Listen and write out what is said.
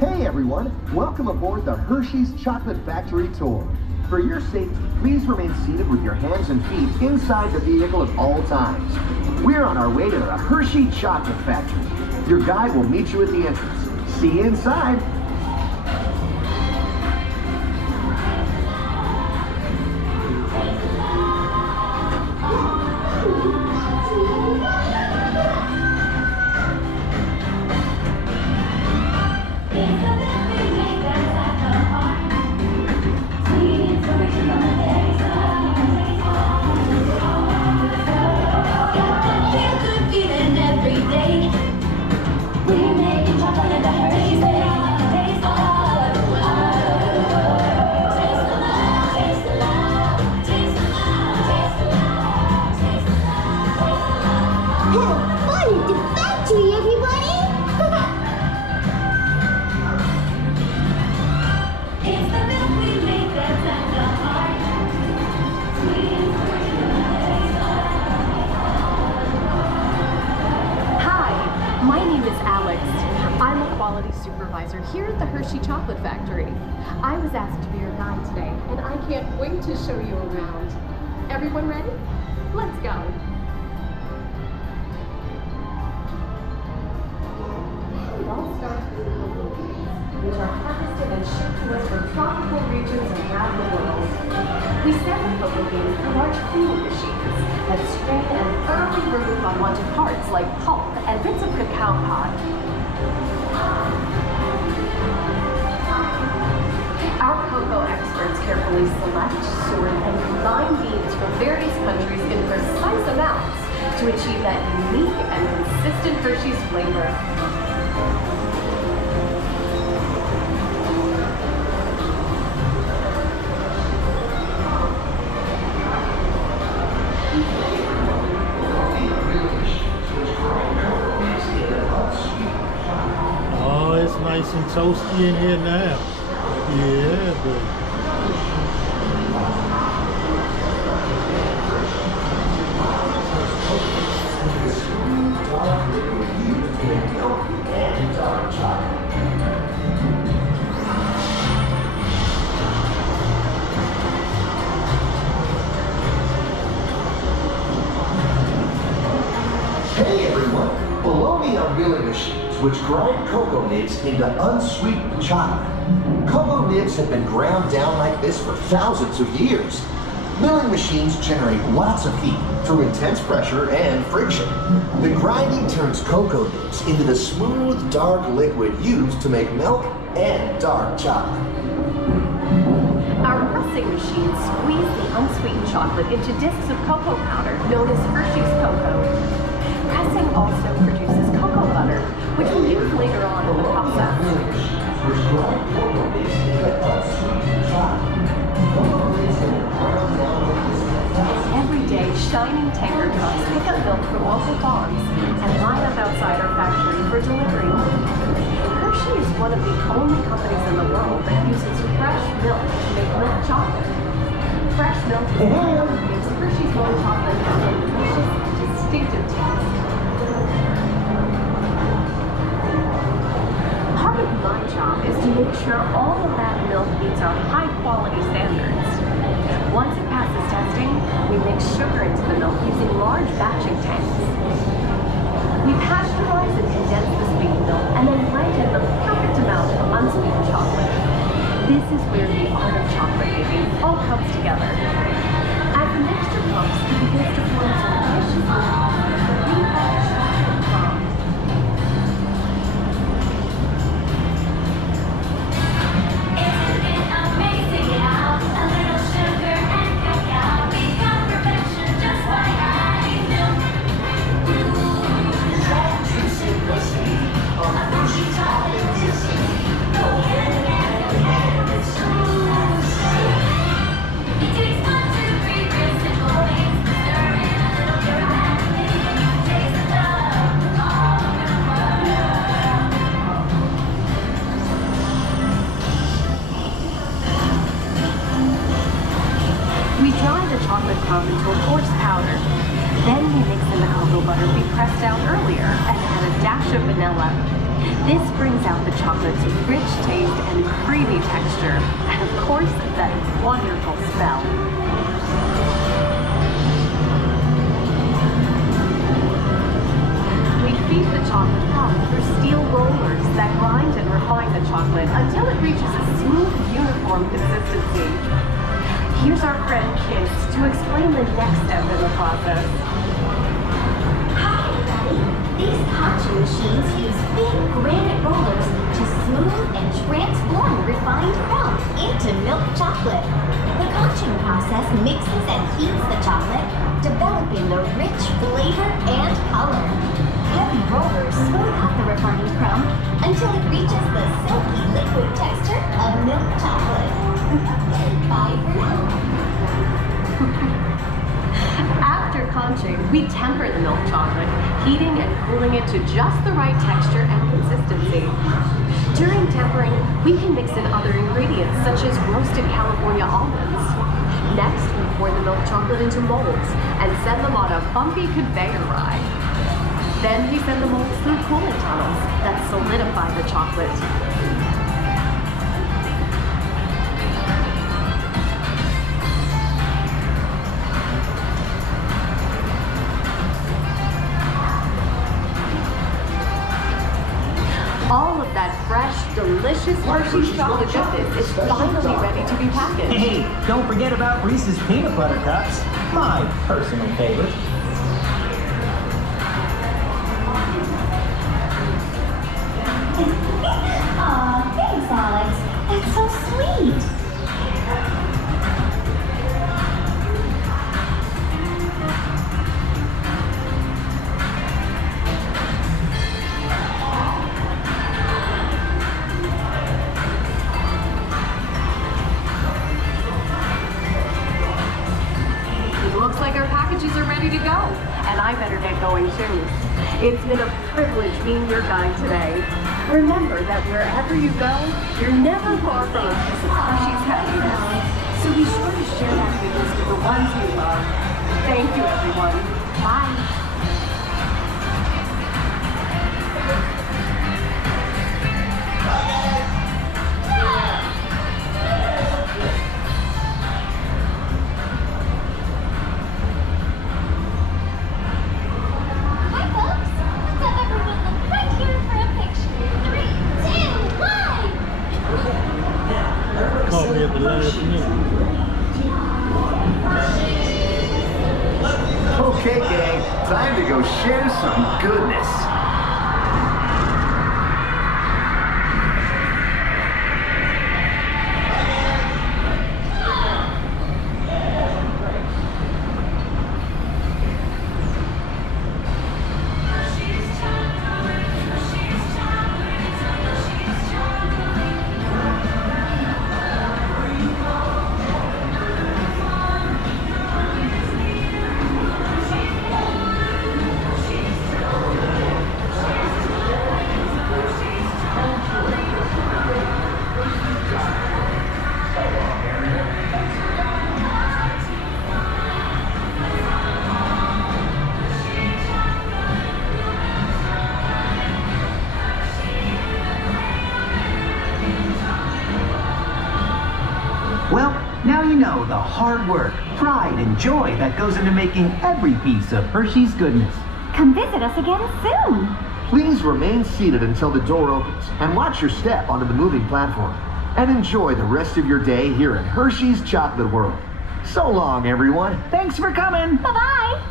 Hey everyone, welcome aboard the Hershey's Chocolate Factory Tour. For your safety, please remain seated with your hands and feet inside the vehicle at all times. We're on our way to the Hershey Chocolate Factory. Your guide will meet you at the entrance. See you inside. Supervisor here at the Hershey Chocolate Factory. I was asked to be your guide today, and I can't wait to show you around. Everyone ready? Let's go. It all starts with the cocoa beans, which are harvested and shipped to us from tropical regions around the world. We send the cocoa beans through large cleaning machines that strain and thoroughly remove unwanted parts like pulp and bits of cacao pod. Our cocoa experts carefully select, sort, and combine beans from various countries in precise amounts to achieve that unique and consistent Hershey's flavor. Oh, it's nice and toasty in here now. Yeah, but Hey everyone, below me are milling machines which grind cocoa nibs into unsweetened chocolate. Cocoa nibs have been ground down like this for thousands of years. Milling machines generate lots of heat through intense pressure and friction. The grinding turns cocoa nibs into the smooth, dark liquid used to make milk and dark chocolate. Our pressing machines squeeze the unsweetened chocolate into discs of cocoa powder known as Hershey's cocoa. Pressing also produces cocoa butter, which we'll use later on in the process. Every day, shining tanker trucks pick up milk from local farms and line up outside our factory for delivery. Hershey is one of the only companies in the world that uses fresh milk to make milk chocolate. Fresh milk is what gives Hershey's milk chocolate a delicious, distinctive taste. Part of my job is to make sure all of that milk meets our high-quality standards. Once it passes testing, we mix sugar into the milk using large batching tanks. We pasteurize and condense the sweetened milk and then blend in the perfect amount of unsweetened chocolate. This is where the art of chocolate making all comes together. As the mixture pumps, it begins to form some delicious pump into a coarse powder. Then we mix in the cocoa butter we pressed out earlier and add a dash of vanilla. This brings out the chocolate's rich taste and creamy texture, and of course, that wonderful smell. We feed the chocolate puff through steel rollers that grind and refine the chocolate until it reaches a smooth, uniform consistency. Here's our friend Kiss to explain the next step in the process. Hi, everybody. These conching machines use big granite rollers to smooth and transform refined crumb into milk chocolate. The conching process mixes and heats the chocolate, developing the rich flavor and color. Heavy rollers smooth out the refined crumb until it reaches the silky liquid texture of milk chocolate. Bye for now. After conching, we temper the milk chocolate, heating and cooling it to just the right texture and consistency. During tempering, we can mix in other ingredients such as roasted California almonds. Next, we pour the milk chocolate into molds and send them on a bumpy conveyor ride. Then we send the molds through cooling tunnels that solidify the chocolate. All of that fresh, delicious Hershey's chocolate goodness is finally ready to be packaged. Hey, don't forget about Reese's peanut butter cups, my personal favorite. Aw, thanks, Alex. That's so sweet. Looks like our packages are ready to go, and I better get going too. It's been a privilege being your guide today. Remember that wherever you go, you're never far from a piece of Hershey's happiness. So be sure to share that goodness with the ones you love. Thank you, everyone. Bye. Hi, folks. Let's have everyone look right here for a picture. 3, 2, 1. Caught me at the last minute. Okay, gang, time to go share some goodness. Well, now you know the hard work, pride, and joy that goes into making every piece of Hershey's goodness. Come visit us again soon. Please remain seated until the door opens and watch your step onto the moving platform. And enjoy the rest of your day here in Hershey's Chocolate World. So long, everyone. Thanks for coming! Bye-bye.